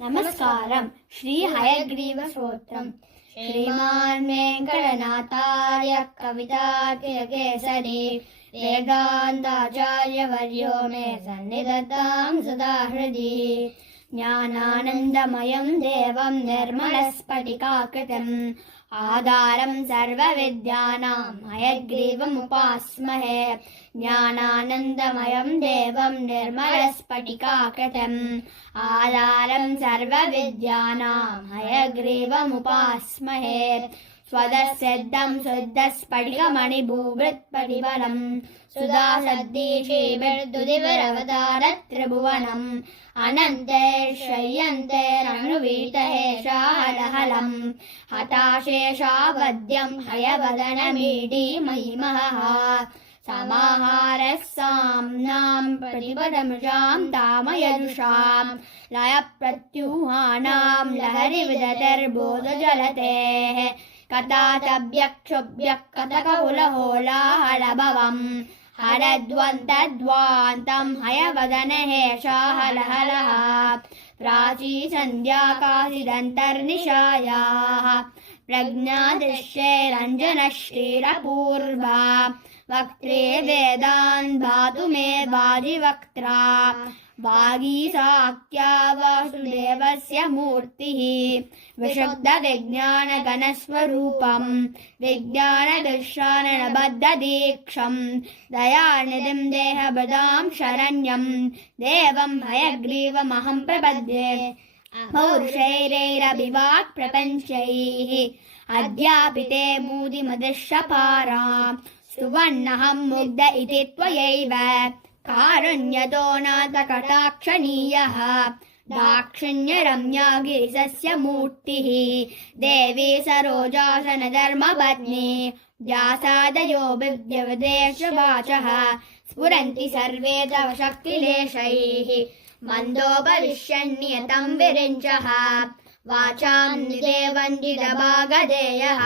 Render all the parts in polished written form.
నమస్కారం. శ్రీ హయగ్రీవ స్తోత్రం. శ్రీమాన్ వెంకటనాథార్య కవితార్కికేసరి వేదాంతాచార్యవర్యో మే సన్నిధత్తాం సదా హృది. జ్ఞానానందమయం దేవం నిర్మలస్ఫటికాకృతిం ఆధారం సర్వవిద్యానాం హయగ్రీవముపాస్మహే. జ్ఞానానందమయం దేవం నిర్మలస్ఫటికాకృతిం ఆధారం సర్వవిద్యానాం హయగ్రీవముపాస్మహే. స్వదసిద్ధం శుద్ధస్ఫటికమణిభూవృత్పటిబలం సుధాసద్దీశీభిర్దుదివరవతార త్రిభువనం అనంతైశ్వర్యంతైరనువీతహేషాహలహలం హతాశేషావద్యం హయవదనమీడీ మహిమహః. సమాహారः సామ్నాం ప్రతిపదమృషాం తామయజుషాం లయప్రత్యూహానాం లహరివిదతిర్బోధజలతేః కథాతవ్యక్షుభ్యః కథకౌలహోలాహలభవం హరద్వంతద్వాంతం హయవదనహేషాహలహలః. ప్రాచీసంధ్యాకాశిదంతర్నిశాయాः ప్రజ్ఞాదృశ్యైరంజనశ్రీరపూర్వా వక్త్రే వేదాన్ భాతు మే వాజివక్త్రా వాగీశాఖ్యా వాసుదేవస్య మూర్తిః విశుద్ధ విజ్ఞాన ఘనస్వరూపం విజ్ఞానదృశ్యాననబద్ధదీక్షం దయానిధిం దేహభృతాం శరణ్యం దేవం హయగ్రీవమహం ప్రపద్యే. పౌరుషైరైరభివాక్ ప్రపంచైః అధ్యాపితే మూదిమదృశ్యపారా స్తువన్నహం ముగ్ధ ఇతి త్వయైవ కారుణ్యతో నాథ కటాక్షణీయః. దాక్షిణ్యరమ్యా గిరిశస్య మూర్తిః దేవీ సరోజాసన ధర్మపత్ని వ్యాసాదయో విద్యవదేశవాచః స్ఫురంతి సర్వే తవ శక్తిలేశైః మందోపవిశ్యన్నియతం విరించః. వాచాం నిదేవంజితభాగధేయః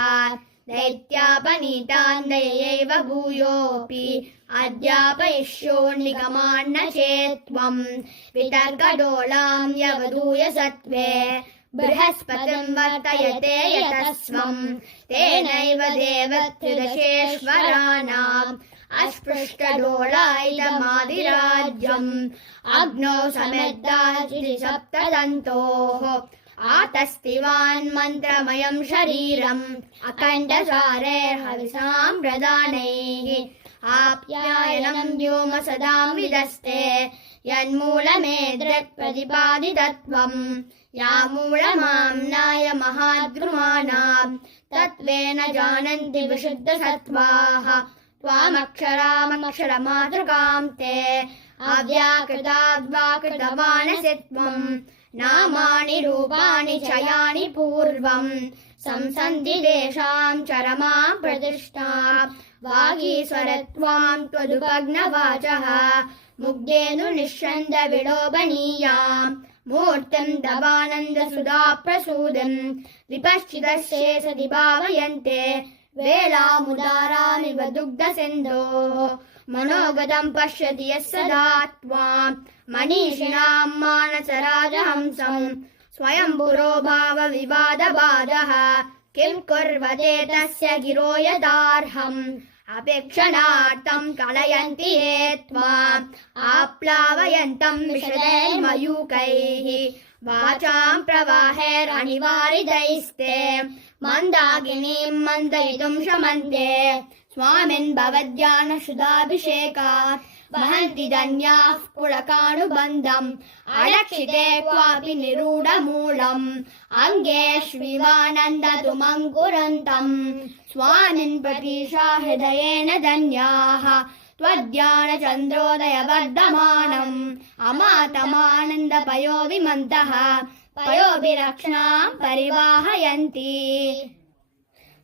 దైత్యాపనీతాన్ దయైవ భూయోऽపి అధ్యాపయిష్యోన్నిగమాన్న చేత్వం వితర్కడోలాం యవధూయ సత్వే బృహస్పతిం వర్తయతే యతస్వం తేనైవ దేవత్యుదశేశ్వరాణాం అస్పృష్టడోలాయుధమాదిరాజ్యం అగ్నౌ సమిద్ధాచితి సప్తదంతోః ఆతస్తివాన్ మంత్రమయం శరీరం అఖండసారే హవిసాం ప్రదానైః. ఆప్యాయనం వ్యోమ సదాం విదస్తే యన్మూలమేదృక్ ప్రతిపాదితత్వం యామూలమామ్నాయ మహాద్రుమాణాం తత్వేన జానంతి విశుద్ధసత్వాః. త్వామక్షరామక్షరమాతృకాం తే అవ్యాకృతాద్వాకృతవానసి త్వం నామాని రూపాని చయాని పూర్వం సంసంతి దేశాం చరమాం ప్రతిష్ఠాం వాగీశ్వరత్వాం త్వదుపజ్ఞవాచః ముగ్ధేను నిశ్చంద విలోభనీయాం మూర్తిం తవానంద సుధా ప్రసూదిం విపశ్చితస్యే సతి భావయంతే వేలాముదారామివ దుగ్ధ సింధోః మనోగతం పశ్యతి యः సదా త్వాం మనీషిణాం మానసరాజహంసం స్వయంభురో భావ వివాదబాధః కిం కుర్వతే తస్య గిరో యదార్హం అపేక్షణార్థం కలయంతి ఏ త్వాం ఆప్లావయంతం విశదైర్మయూకైః వాచాం ప్రవాహైరనివారితైస్తే మందాకినీం మందయితుం శమంతే స్వామిన్ భవద్యానసుధాభిషేకాత్ వహంతి ధన్యాః పుళకానుబంధం అలక్షితే క్వాపి నిరూఢమూలం అంగేష్వివానందతుమంకురంతం స్వామిన్ ప్రతిశా హృదయేన ధన్యాః త్వద్ధ్యానచంద్రోదయవర్ధమానం అమాతమానందపయో విమంతః పయోభిరక్షణాం పరివాహయంతి.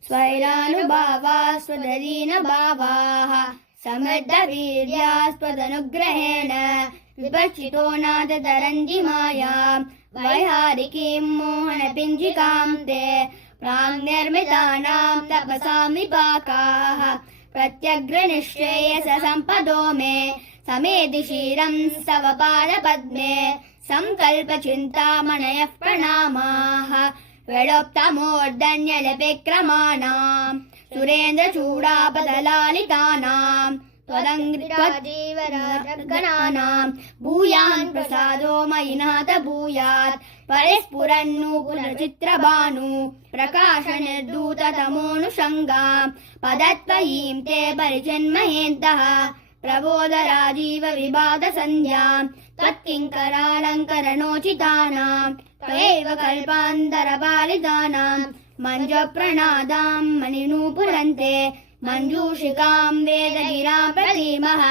స్వైరానుభావా స్వదలీనభావాః సమర్థవీర్యా స్వదనుగ్రహేణ విపశ్చితో నాథ తరంతి మాయాం వైహారికీం మోహనపింజికాం తే ప్రాగ్నిర్మితానాం తపసాం విపాకాః प्रत्यग्रनिश्चेयस सम्पदो मे समेधि क्षीरं स्तव पादपद्मे संकल्पचिन्तामणयः प्रणामाः वेळोक्तमूर्धन्यलपिक्रमाणाम् सुरेन्द्रचूडापदलालितानाम् त्वदङ्घ्रिजीवराजगणानाम् भूयान् प्रसादो मयि नाथ भूयात् परिस्फुरन्नूपुरचित्रभानु प्रकाशनिर्धूततमोऽनुषङ्गाम् पदत्वयीं ते परिचिन्महेन्तः प्रबोधराजीव विभातसन्ध्याम् त्वत्किङ्करालङ्करणोचितानाम् त्वयैव कल्पान्तरपालितानाम् मञ्जप्रणादाम् मणिनूपुरन्ते मञ्जूषिकाम् वेदगिराम् प्रतीमः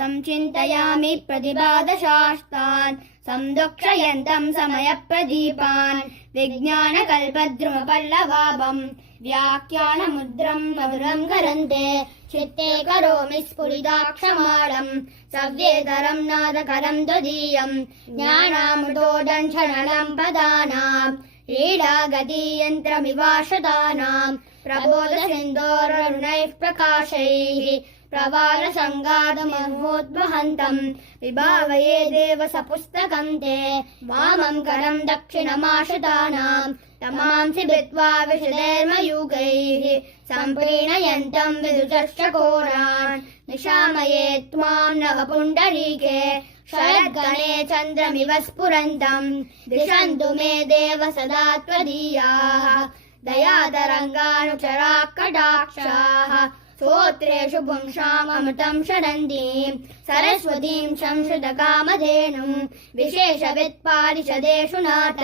संचिन्तयामि प्रतिभादशास्तान् संदुक्षयन्तम् समयप्रदीपान् विज्ञानकल्पद्रुमपल्लवाभम् व्याख्यानमुद्रम् मधुरम् करन्ते चित्ते करोमि स्फुरिदाक्षमालम् सव्येतरम् नादकरम् त्वदीयम् ज्ञानामृतोदञ्छननम् पदानाम् क्रीडागतीयन्त्रमिवाशतानाम् प्रबोधसिन्धोररुणैः प्रकाशैः प्रवालसङ्गातमहोद्वहन्तम् विभावये देव सपुस्तकम् ते वामम् करम् दक्षिणमाशतानाम् तमांसि भित्त्वा विशदैर्मयूखैः सम्प्रीणयन्तम् विदुतश्चकोरान् निशामये त्वाम् नवपुण्डरीके शरद्गणे चन्द्रमिव स्फुरन्तम् दिशन्तु मे देव सदा त्वदीयाः दयातरङ्गानुचराः कटाक्षाः स्तोत्रेषु पुंसाममृतम् शरन्तीम् सरस्वतीम् संश्रुतकामधेनुम् विशेषवित्पारिषदेषु नाथ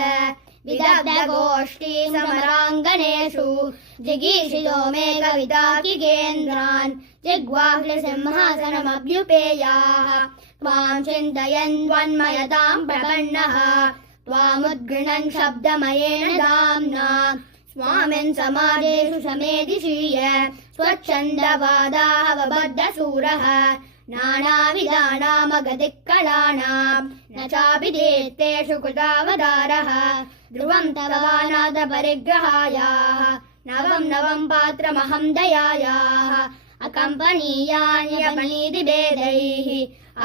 विदग्धगोष्ठी समराङ्गणेषु जिगीषितो मे कविताकिकेन्द्रान् जिह्वाग्रसिंहासनमभ्युपेयाः त्वाम् चिन्तयन्वन्मयताम् प्रपन्नः त्वामुद्गृह्णन् शब्दमयेन धाम्ना स्वामिन् समादेषु समेधिशीय स्वच्छन्दवादावबद्धसूरः नानाविधानामगतिकलानाम् न चाभिधेत्तेषु कृतावतारः ध्रुवम् तव वानाथपरिग्रहायाः नवम् नवम् पात्रमहम् दयायाः अकम्पनीयान्यपनीतिभेदैः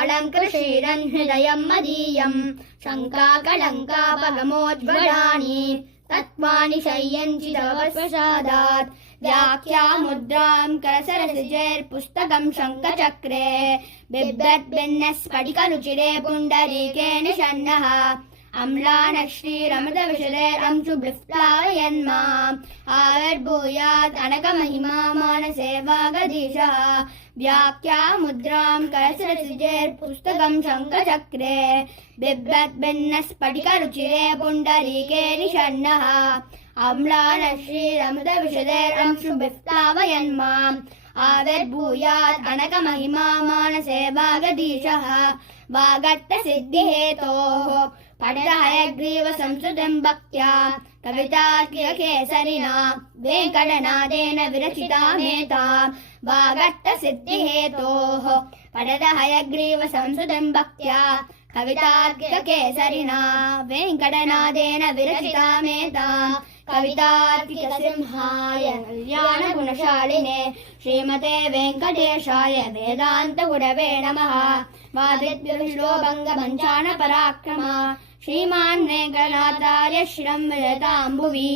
अलङ्कृशीरन् हृदयम् मदीयम् शङ्काकलङ्कापगमोज्ज्वलानि तत्त्वानि शय्यन्ति तव प्रसादात् व्याख्यामुद्राम् करसरसिजैर्पुस्तकम् शङ्खचक्रे बिभ्रद्भिन्नस्फटिकरुचिरे पुण्डरीके निषण्णः अम्लानश्रीरमृतविशदैरंशुभिप्लावयन्माम् आविर्भूयात् अनकमहिमा मानसे वागधीशः व्याख्यामुद्राम् करसरसिजैर्पुस्तकम् शङ्खचक्रे बिभ्रद्भिन्नस्फटिकरुचिरे पुण्डरीके निषण्णः अम्लानश्रीरमृतविशदैरंशुभिप्लावयन्माम् आविर्भूयात् अनकमहिमा मानसे वागधीशः वागर्थसिद्धिहेतोः पठितहयग्रीव संस्कृतिम् भक्त्या कवितार्किककेसरिणा वेङ्कटनाथेन विरचितामेताम् वागर्थसिद्धिहेतोः पठितहयग्रीव संस्कृतिम् भक्त्या कवितार्किककेसरिणा वेङ्कटनाथेन विरचितामेताम् कवितार्किकसिंहाय कल्याणगुणशालिने श्रीमते वेङ्कटेशाय वेदान्तगुरवे नमः वादिभ्यभिष्टोभङ्गपञ्चानपराक्रमा श्रीमान् वेङ्कटनाथार्य शिरं विजताम्भुवि।